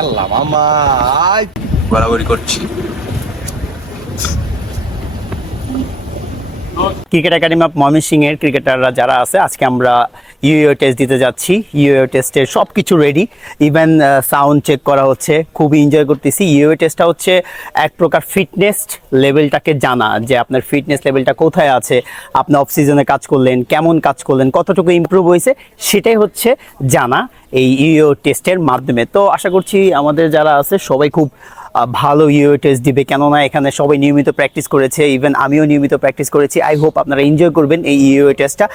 এল্লা মামা বরাবরই করছি। ক্রিকেট একাডেমি অফ ময়মনসিংহের ক্রিকেটাররা যারা আছে, আজকে আমরা ইউএ টেস্ট দিতে যাচ্ছি। ইউএ টেস্টের সব কিছু রেডি, ইভেন সাউন্ড চেক করা হচ্ছে, খুবই এনজয় করতেছি। ইউএ টেস্টটা হচ্ছে এক প্রকার ফিটনেস লেভেলটাকে জানা, যে আপনার ফিটনেস লেভেলটা কোথায় আছে, আপনি অফ সিজনে কাজ করলেন, কেমন কাজ করলেন, কতটুকু ইমপ্রুভ হয়েছে, সেটাই হচ্ছে জানা এই ইউএ টেস্টের মাধ্যমে। তো আশা করছি আমাদের যারা আছে সবাই খুব ভালো ইউএ টেস্ট দিবে, কেননা এখানে সবাই নিয়মিত প্র্যাকটিস করেছে, ইভেন আমিও নিয়মিত প্র্যাকটিস করেছি। আই হোপ আপনারা এনজয় করবেন এই ইউএ টেস্টটা।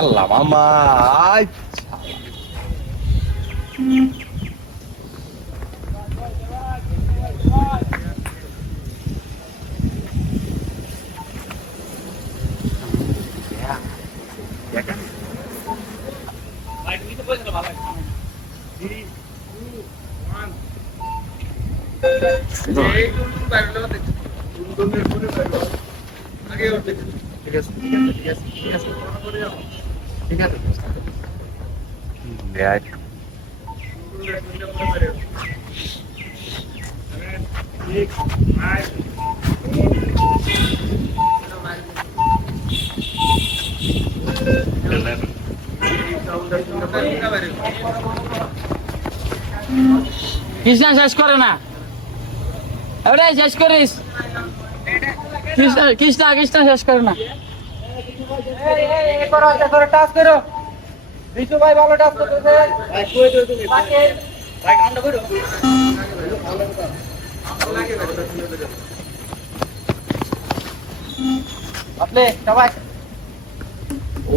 এল্লা মামা কৃষ্ণা শেষ করে না, ওটাই শেষ করিস। কৃষ্ণা কৃষ্ণা শেষ করে না।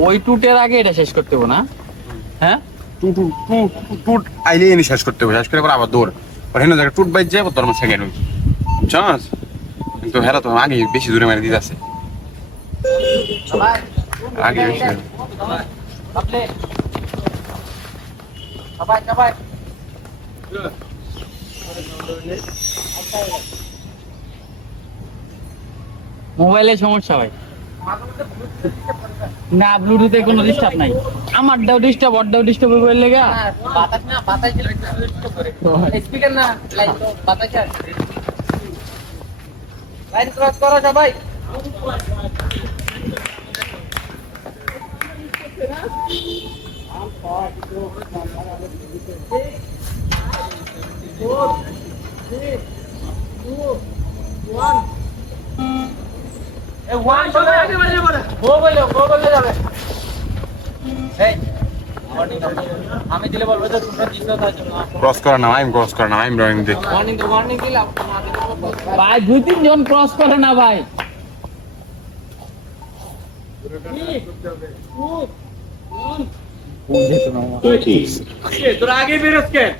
ওই টুটের আগে এটা শেষ করতে হবে না? হ্যাঁ, টুট আইলে এনে শেষ করতে হবে, শেষ করে আবার দৌড় হেন জায়গায় টুট বাইজ যাবো তোর সেকেন্ড হই বুঝছস। কিন্তু হেরা তো আগে বেশি দূরে মারি দিতে আছে, আগে বেশি মোবাইলে সমস্যা হয় না, ব্লুটুথে কোনো ডিস্টার্ব নাই। আমারটাও ডিস্টার্ব, ওরটাও ডিস্টার্ব মোবাইল লেগা বাতাস না, বাতাস স্পিকার না, লাইন তো বাতাস আছে। লাইন ক্রস করো সবাই। আমি দিলে বলবো যে তোমরা দিছো তার জন্য ক্রস করা না, আইম ক্রস করা না, আইম ড্রয়িং দে ওয়ার্নিং দিলাম ভাই। দুই তিন জন ক্রস করে না ভাই। তোরা আগে বেরোস কেন?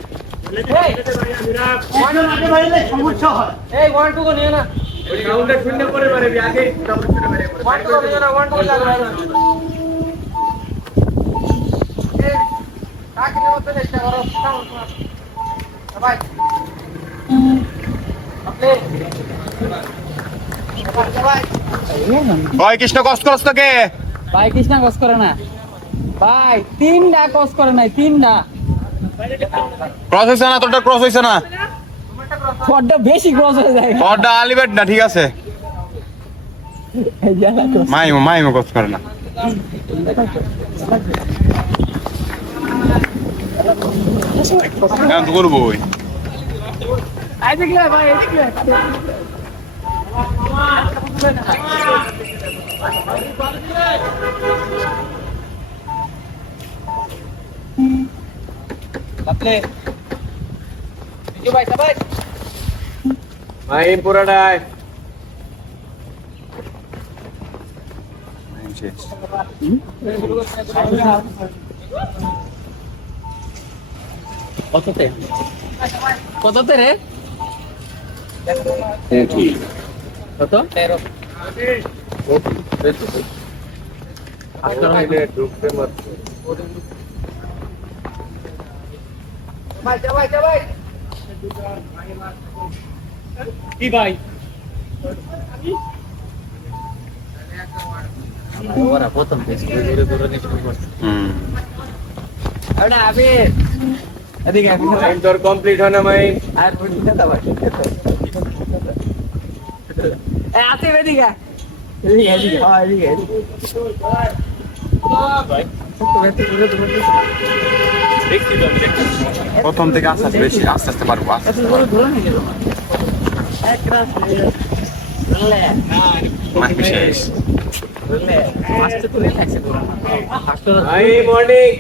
সমস্যা হয়। এই ওয়ান টু কো নিয়ে না, সাউন্ডটা শূন্য করে মারবি, আগে ডাবল শুনে মারবি। ওয়ান টু নিয়ে না, ওয়ান টু লাগবে। এই কাকিনের মতো চেষ্টা করো সবাই। আপনি সবাই ওই কৃষ্ণ ক্রস করছ তো কে ভাই। কৃষ্ণা ক্রস করে না ভাই, তিনটা ক্রস করে নাই, তিনটা ক্রস হইছে না, তোরটা ক্রস হইছে না, বড্ড বেশি ক্রস হয়ে যায়। তোরটা আলিবেট না, ঠিক আছে। এই জায়গা ক্রস মাইমো ক্রস করে না। কেন তো করবো ওই আই দেখলে ভাই, এই দেখলে আপনি বিজু ভাই সবাই ভাই পুরাটাই কততে কততে রে? কত? 13। কি ভাই ওরা প্রথম টেস্ট দূরে দূরে নিয়ে শুরু করছে। ওটা আবে এদিকে টাইম তোর কমপ্লিট হয় না ভাই আর বুঝতে তো পারছি এ আতে এদিকে এদিকে এদিকে হ্যাঁ এদিকে দেখছি তো আমি দেখছি প্রথম থেকে আস্তে আস্তে বেশি আস্তে আস্তে পারবো আস্তে আস্তে পুরো পারবো। ধরে নিয়ে গেল এক রাত লে মাইক শেষ লে আস্তে করে লাগছে পুরো ফাস্ট ভাই মর্নিং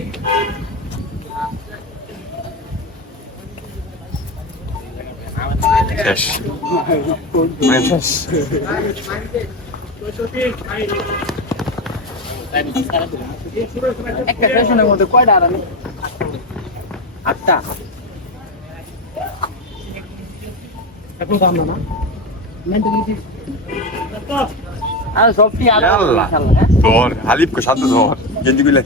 শেষ মানে শেষ একটা সেশনের মধ্যে কয়টা আর আটটা এখন দাম না মেন্টালিটি আর সবটি আর আল্লাহ ইনশাআল্লাহ হ্যাঁ ধর হালিফকে সাথে ধর গেঞ্জি গুলো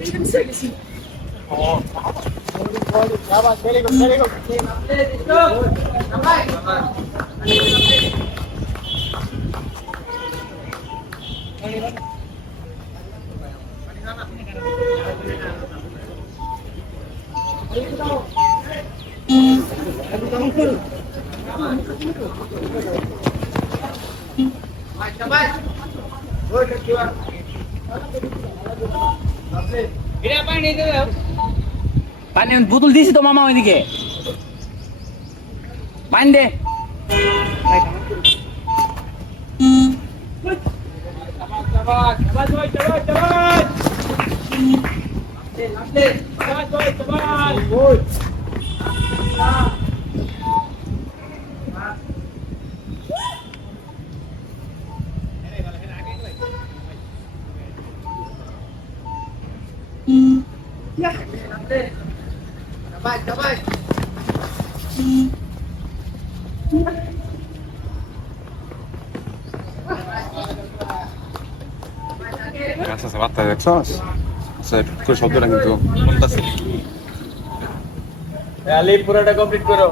পানি বোতল দিছি তো মামা ওইদিকে পানি দে আস্তে আস্তে বার্তা দেখছস আচ্ছা করে শব্দটা কিন্তু শুনতেছি আলি পুরোটা কমপ্লিট করো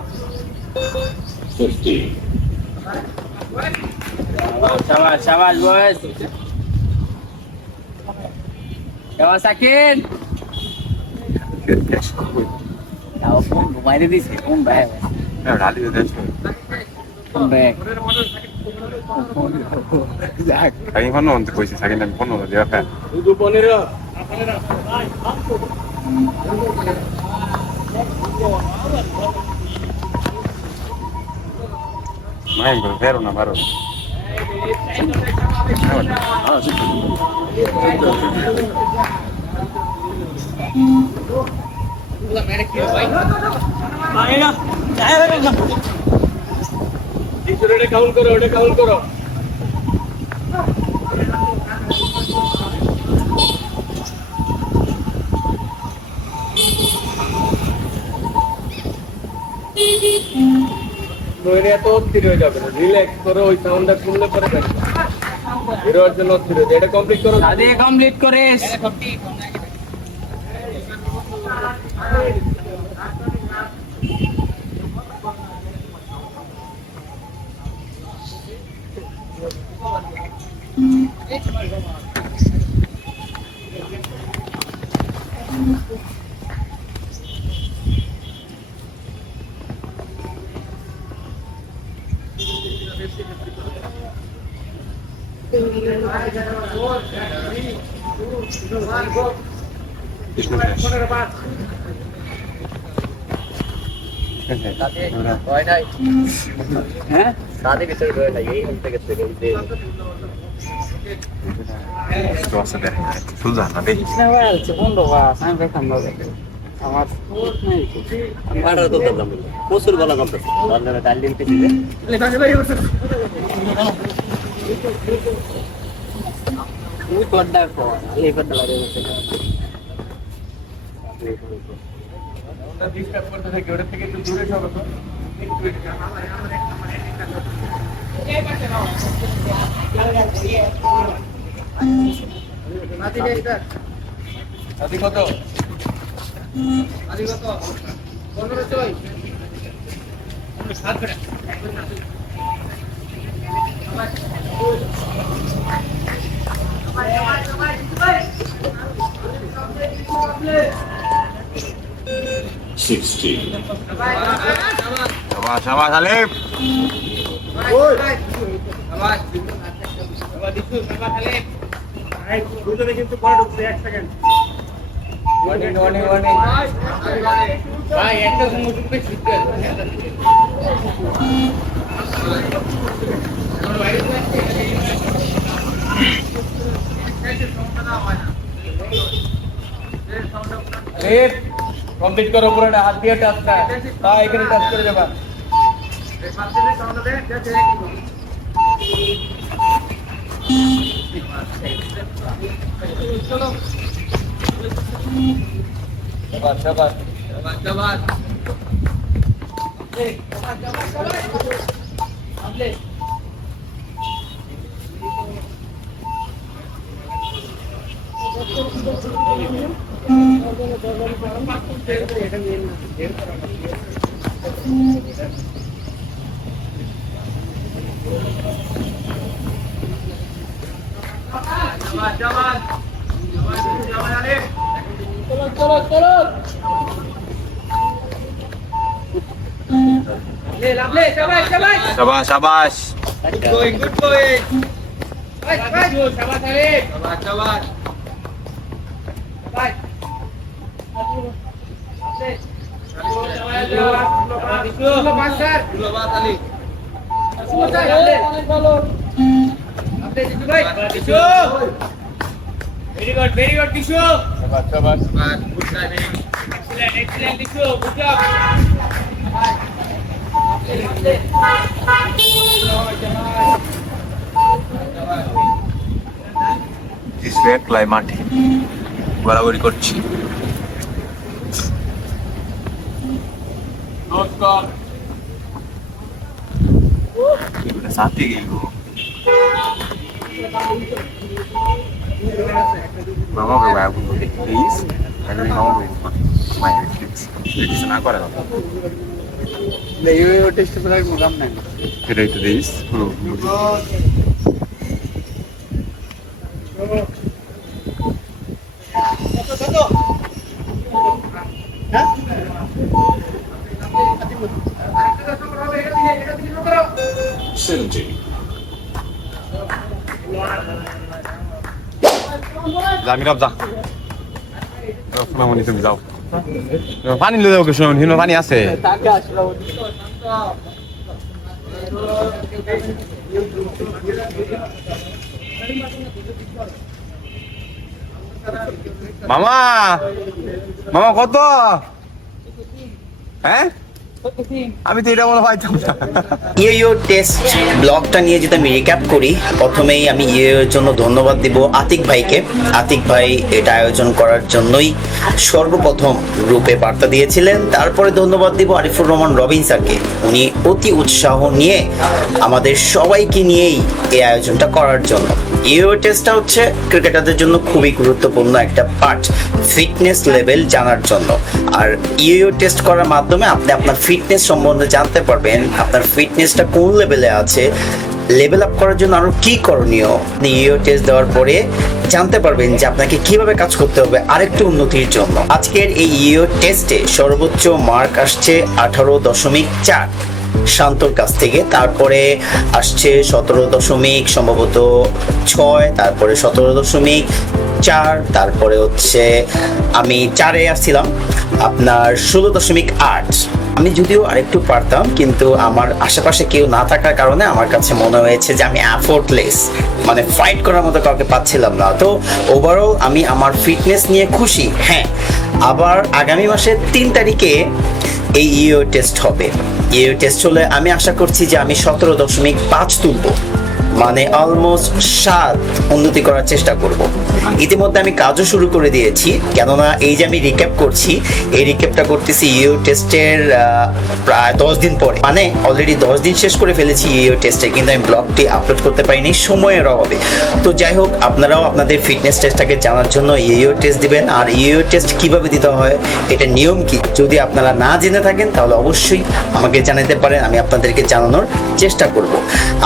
শাবাশ শাবাশ বয়েস শাবাশ সাকিন তাও ফোন ঘুমাইতে দিছে কোন ভাই ঢালি দেখছো কোন ভাই আমি ফোন অন্তে কইছি সেকেন্ড টাইম ফোন হলো দেওয়া ফ্যান শুধু 15 মাইন করে ফেরো না মারো ওটা কাউন্ট করো ওটা কাউন্ট করো নইলে এত অস্থির হয়ে যাবে না রিল্যাক্স করো ওই সাউন্ডটা শুনলে পরে দেখো হিরোর জন্য অস্থির হয়ে যায় এটা কমপ্লিট করো দাদি কমপ্লিট করিস কৃষ্ণ হ্যাঁ দাদি ভিতরে রয়ে নাই এই থেকে তো আছে দেখেন ফুল জানা দেখি না ভাই আছে বন্ধ বাস আমি বেকার না আমার পাড়া তো দাম প্রচুর গলা কমতে তাহলে ডাল দিন পেছি যে তুই পড়দা পর এই পড়দা লাগে ওটা ডিসকাস করতে থাকি ওটা থেকে একটু দূরে সরো তো আদি কত 15 চই 7 করে 60. শাবাশ শাবাশ আলিফ ভাই একটা মুসুক বেশ কমপ্লিট করো পুরোটা হাত দিয়ে টাচটা তা এখানে টাচ করে যাবা শাবাশ শাবাশ শাবাশ চলো চলো লে লাভলে সবাই সবাই শাবাশ শাবাশ গুড গোইং ভাই ভাই শাবাশ আরে শাবাশ শাবাশ ভাই Very good, Kishu. Good excellent, Kishu. Good job. একলাই মাঠে বরাবরই করছি সাথে গেল মামা বাবু প্লিজ আমি মামা মাই প্লিজ না করে দাও Leio টেস্ট করে মুগাম না এটাই তো দিস জামির আবদা মামনি তুমি যাও পানি লয়ে যাও কিছু হিনো পানি আছে তাকে আসলো মামা মামা কত হ্যাঁ আমি তো এটা মনে পাইতাম না ইউ টেস্ট ব্লগটা নিয়ে যদি আমি রিক্যাপ করি, প্রথমেই আমি এর জন্য ধন্যবাদ দিব আতিক ভাইকে। আতিক ভাই এটা আয়োজন করার জন্যই সর্বপ্রথম রূপে বার্তা দিয়েছিলেন। তারপরে ধন্যবাদ দিব আরিফুর রহমান রবিন স্যারকে, উনি অতি উৎসাহ নিয়ে আমাদের সবাইকে নিয়েই এই আয়োজনটা করার জন্য। ইউ টেস্টটা হচ্ছে ক্রিকেটারদের জন্য খুবই গুরুত্বপূর্ণ একটা পার্ট, ফিটনেস লেভেল জানার জন্য। আর ইউ টেস্ট করার মাধ্যমে আপনি আপনার ফিটনেস সম্বন্ধে জানতে পারবেন, আপনার ফিটনেসটা কোন লেভেলে আছে, লেভেল আপ করার জন্য আরো কি করণীয়। ইউ টেস্ট দেওয়ার পরে জানতে পারবেন যে আপনাকে কিভাবে কাজ করতে হবে আরেকটু উন্নতির জন্য। আজকের এই ইউ টেস্টে সর্বোচ্চ মার্ক আসছে 18.4 শান্তর কাছ থেকে, তারপরে আসছে 17 সম্ভবত 6, তারপরে 17.4, তারপরে হচ্ছে আমি 4-এ আসছিলাম আপনার 16.8। আমি যদিও আরেকটু পারতাম, কিন্তু আমার আশেপাশে কেউ না থাকার কারণে আমার কাছে মনে হয়েছে যে আমি অ্যাফোর্টলেস, মানে ফাইট করার মতো কাউকে পাচ্ছিলাম না। তো ওভারঅল আমি আমার ফিটনেস নিয়ে খুশি। হ্যাঁ, আবার আগামী মাসের 3 তারিখে এই ইউ টেস্ট হবে। ইউ টেস্ট হলে আমি আশা করছি যে আমি 17.5 তুলব, মানে অলমোস্ট 7 উন্নতি করার চেষ্টা করব। ইতিমধ্যে আমি কাজও শুরু করে দিয়েছি, কেননা এই যে আমি রিক্যাপ করছি, এই রিক্যাপটা করতেছি ইউ টেস্টের প্রায় 10 দিন পরে, মানে অলরেডি 10 দিন শেষ করে ফেলেছি ইউ টেস্টে, কিন্তু আমি ব্লগটি আপলোড করতে পারিনি সময়ের অভাবে। তো যাই হোক, আপনারাও আপনাদের ফিটনেস টেস্টটাকে জানার জন্য ইউ টেস্ট দিবেন। আর ইউ টেস্ট কিভাবে দিতে হয়, এটা নিয়ম কি, যদি আপনারা না জেনে থাকেন তাহলে অবশ্যই আমাকে জানাতে পারেন, আমি আপনাদেরকে জানানোর চেষ্টা করব।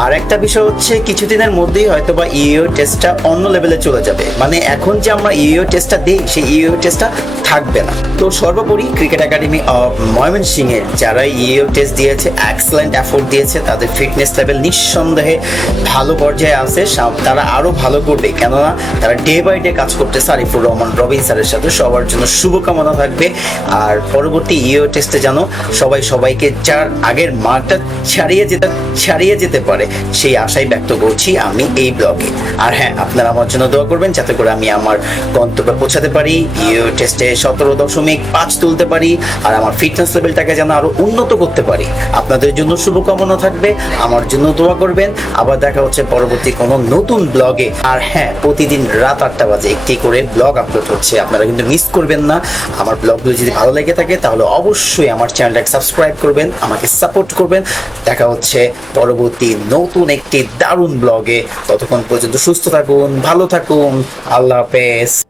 আর একটা বিষয় হচ্ছে কিছুদিনের মধ্যেই হয়তো বা ইও টেস্টটা অন্য লেভেলে চলে যাবে, মানে এখন যে আমরা ইও টেস্টটা দিই সেই ইও টেস্টটা থাকবে না। তো সর্বোপরি ক্রিকেট একাডেমি অফ ময়মনসিংহের যারা ইও টেস্ট দিয়েছে, এক্সেলেন্ট এফোর্ট দিয়েছে, তাদের ফিটনেস লেভেল নিঃসন্দেহে ভালো পর্যায়ে আছে। তারা আরো ভালো করবে, কেননা তারা ডে বাই ডে কাজ করতেছে আরিফুর রহমান রবিন স্যারের সাথে। সবার জন্য শুভকামনা থাকবে। আর পরবর্তী ইও টেস্টে যেন সবাই সবাইকে যার আগের মার্কটা ছাড়িয়ে যেতে পারে সেই আশাই ব্যক্ত করছি আমি এই ব্লগে। আর হ্যাঁ, আপনারা আমার জন্য দোয়া করবেন যাতে করে আমি আমার গন্তব্যে পৌঁছাতে পারি, ইও টেস্টে 17.5 তুলতে পারি, আর আমার ফিটনেস লেভেলটাকে যেন আরো উন্নত করতে পারি। আপনাদের জন্য শুভকামনা থাকবে, আমার জন্য দোয়া করবেন। আবার দেখা হচ্ছে পরবর্তী কোনো নতুন ব্লগে। আর হ্যাঁ, প্রতিদিন রাত 8টা বাজে একটি করে ব্লগ আপলোড হচ্ছে, আপনারা কিন্তু মিস করবেন না। আমার ব্লগগুলো যদি ভালো লেগে থাকে তাহলে অবশ্যই আমার চ্যানেলটাকে সাবস্ক্রাইব করবেন, আমাকে সাপোর্ট করবেন। দেখা হচ্ছে পরবর্তী নতুন একটি দারুণ ব্লগে। ততক্ষণ পর্যন্ত সুস্থ থাকুন, ভালো থাকুন, আল্লাহ হাফেজ।